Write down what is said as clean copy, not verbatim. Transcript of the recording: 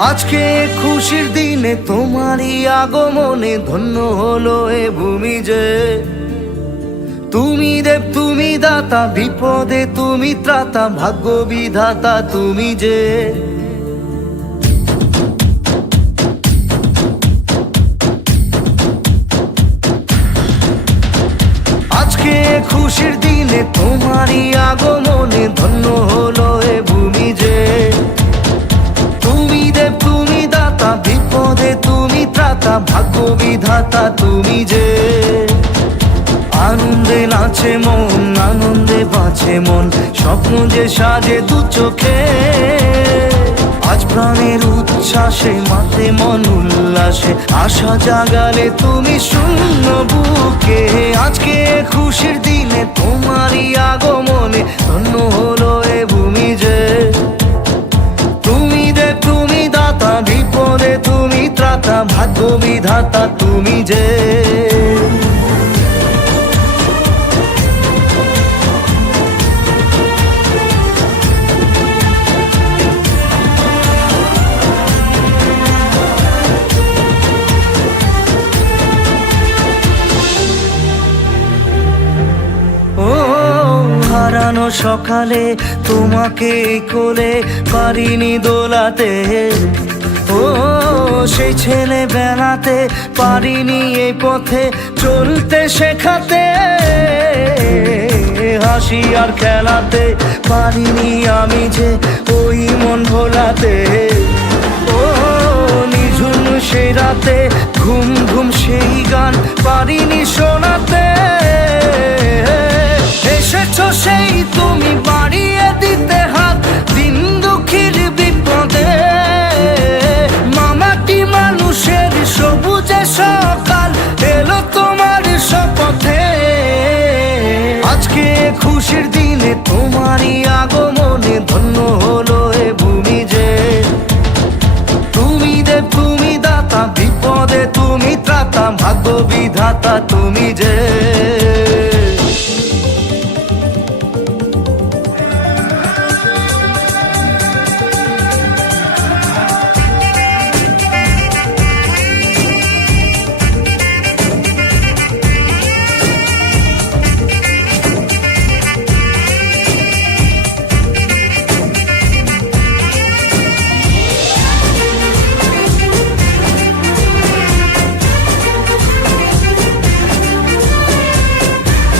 আজকে খুশির দিনে তোমারই আগমনে ধন্য হলো এ ভূমি যে। তুমি দেব তুমি দাতা, বিপদে তুমি ত্রাতা, ভাগ্য বিধাতা তুমি যে। আজকে খুশির দিনে তোমারই আগমনে ধন্য হলো এ ভূমি যে। তুমি দেব তুমি দাতা, বিপদে তুমি ত্রাতা, ভাগ্য বিধাতা তুমি যে। আনন্দে নাচে মন, আনন্দে বাঁচে মন, স্বপ্ন যে সাজে দু চোখে। আজ প্রাণের উচ্ছ্বাসে মাতে মন উল্লাসে, আশা জাগালে তুমি শূন্য বুকে। আজকে খুশির দিনে তোমারই আগমনে ধন্য হলো এ ভূমি যে। তুমি দেব তুমি দাতা, বিপদে তুমি ত্রাতা, ভাগ্য বিধাতা তুমি যে। হারানো সকালে তোমাকে কোলে পারিনি দোলাতে, ও সেই ছেলে বেলাতে পারিনি এই পথে চলতে শেখাতে। হাসি আর খেলাতে পারিনি আমি যে ওই মন ভোলাতে। ও নিঝুম সেই রাতে ঘুম ঘুম সেই গান পারিনি শোনাতে। এসেছো সেই তুমি বাড়িয়ে দিতে হাত দিন দুঃখীর বিপদে। মামাটি মানুষের সবুজে সকাল এলো তোমার শপথে। আজকে খুশির দিনে তোমারই আগমনে ধন্য হলো এ ভূমি যে। তুমি দেব তুমি দাতা, বিপদে তুমি ত্রাতা, ভাগ্য বিধাতা তুমি যে।